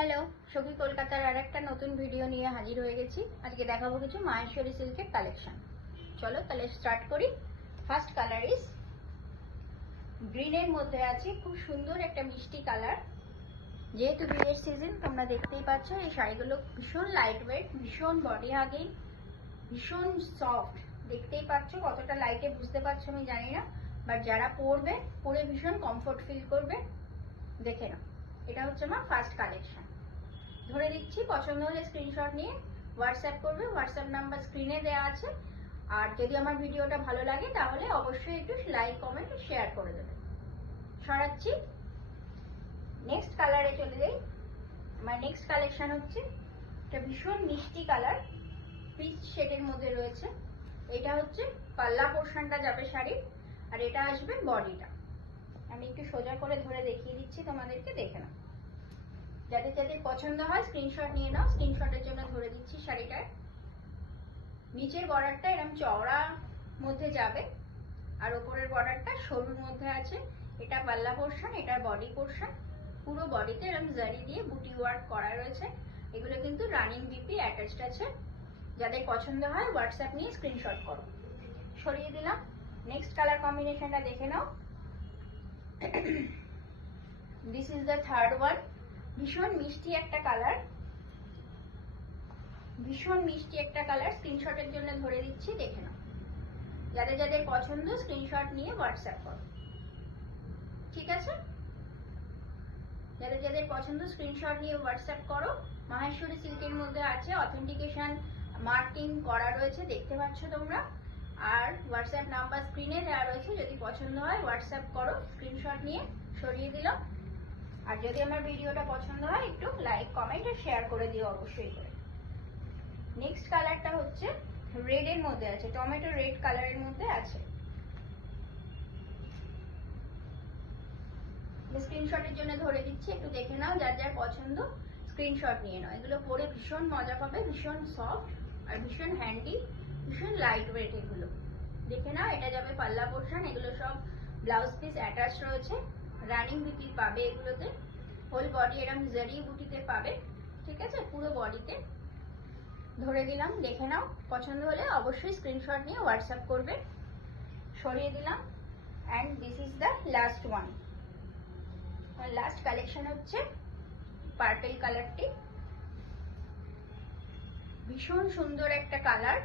Hello, সখী কলকাতার আর একটা নতুন ভিডিও নিয়ে হাজির হয়ে গেছি। আজকে দেখাবো কিছু মাহেশ্বরী সিল্কের কালেকশন। চলো তাহলে স্টার্ট করি। ফার্স্ট কালার ইজ গ্রিনের মধ্যে আছে, খুব সুন্দর একটা মিষ্টি কালার। যেহেতু বিয়ের সিজন, তোমরা দেখতেই পাচ্ছ এই শাড়িগুলো ভীষণ লাইট ওয়েট, ভীষণ বডি হাগিং, ভীষণ সফট। দেখতেই পাচ্ছ কতটা লাইটে, বুঝতে পারছো আমি জানি না, বাট যারা পরবে পরে ভীষণ কমফোর্ট ফিল করবে। দেখে নাও, এটা হচ্ছে আমার ফার্স্ট কালেকশন। ধরে দিচ্ছি, পছন্দ হলে স্ক্রিনশট নিয়ে হোয়াটসঅ্যাপ করবে। হোয়াটসঅ্যাপ নাম্বার স্ক্রিনে দেওয়া আছে। আর যদি আমার ভিডিওটা ভালো লাগে তাহলে অবশ্যই একটু লাইক, কমেন্ট, শেয়ার করে দেবে। সরাচ্ছি, নেক্সট কালারে চলে যাই। আমার নেক্সট কালেকশন হচ্ছে একটা ভীষণ মিষ্টি কালার, পিচ শেডের মধ্যে রয়েছে। এটা হচ্ছে পাল্লা পোর্শনটা যাবে শাড়ির, আর এটা আসবে বডিটা। আমি একটু সোজা করে ধরে দেখিয়ে দিচ্ছি তোমাদেরকে, দেখে নাও। যাদের যাদের পছন্দ হয় স্ক্রিনশট নিয়ে নাও। স্ক্রিনশটের জন্য ধরে দিচ্ছি শাড়িটার নিচের বর্ডারটা এরকম চওড়া মধ্যে যাবে, আর ওপরের বর্ডারটা সরুর মধ্যে আছে। এটা পাল্লা পোর্শন, এটা বডি পোর্শন। পুরো বডিতে এরকম জারি দিয়ে বুটি ওয়ার্ক করা রয়েছে। এগুলো কিন্তু রানিং বিপি অ্যাটাচড আছে। যাদের পছন্দ হয় হোয়াটসঅ্যাপ নিয়ে স্ক্রিনশট করো। সরিয়ে দিলাম। নেক্সট কালার কম্বিনেশনটা দেখে নাও। This is the third one. ভীষণ মিষ্টি একটা কালার, ভীষণ মিষ্টি একটা কালার। স্ক্রিনশটের জন্য ধরে দিচ্ছি, দেখে নাও। যাদের যাদের পছন্দ স্ক্রিনশট নিয়ে হোয়াটসঅ্যাপ করো, ঠিক আছে? যাদের যাদের পছন্দ স্ক্রিনশট নিয়ে হোয়াটসঅ্যাপ করো। মাহেশ্বরী সিল্কের মধ্যে আছে, অথেন্টিকেশন মার্কিং করা রয়েছে, দেখতে পাচ্ছ তোমরা। আর হোয়াটসঅ্যাপ নাম্বার স্ক্রিনে দেওয়া রয়েছে। যদি পছন্দ হয় হোয়াটসঅ্যাপ করো স্ক্রিনশট নিয়ে। সরিয়ে দিলাম। আর যদি আমার ভিডিওটা পছন্দ হয় একটু লাইক, কমেন্ট আর শেয়ার করে দিও অবশ্যই করে। নেক্সট কালারটা হচ্ছে রেড এর মধ্যে আছে, টমেটো রেড কালারের মধ্যে আছে। স্ক্রিনশটের জন্য ধরে দিচ্ছি, একটু দেখে নাও। যার যার পছন্দ স্ক্রিনশট নিয়ে নাও। এগুলো পরে ভীষণ মজা পাবে, ভীষণ সফট আর ভীষণ হ্যান্ডি, ভীষণ লাইট ওয়েট। এগুলো দেখে নাও। এটা যাবে পাল্লা পোর্শন। এগুলো সব ব্লাউজ পিস অ্যাটাচ রয়েছে। রানিং বিপি পাবে এগুলোতে। হোল বডি এরকম জারি বুটিতে পাবে, ঠিক আছে? পুরো বডিতে ধরে দিলাম, দেখে নাও। পছন্দ হলে অবশ্যই স্ক্রিনশট নিয়ে হোয়াটসঅ্যাপ করবে। সরিয়ে দিলাম। And this is the last one. Last collection হচ্ছে পার্পল কালারটি। ভীষণ সুন্দর একটা কালার,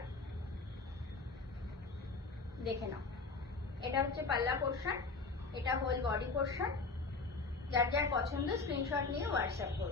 দেখে নাও। এটা হচ্ছে পাল্লা পোর্শন, এটা হোল বডি পোর্শন। যার যার পছন্দ স্ক্রিনশট নিয়ে হোয়াটসঅ্যাপ করবে।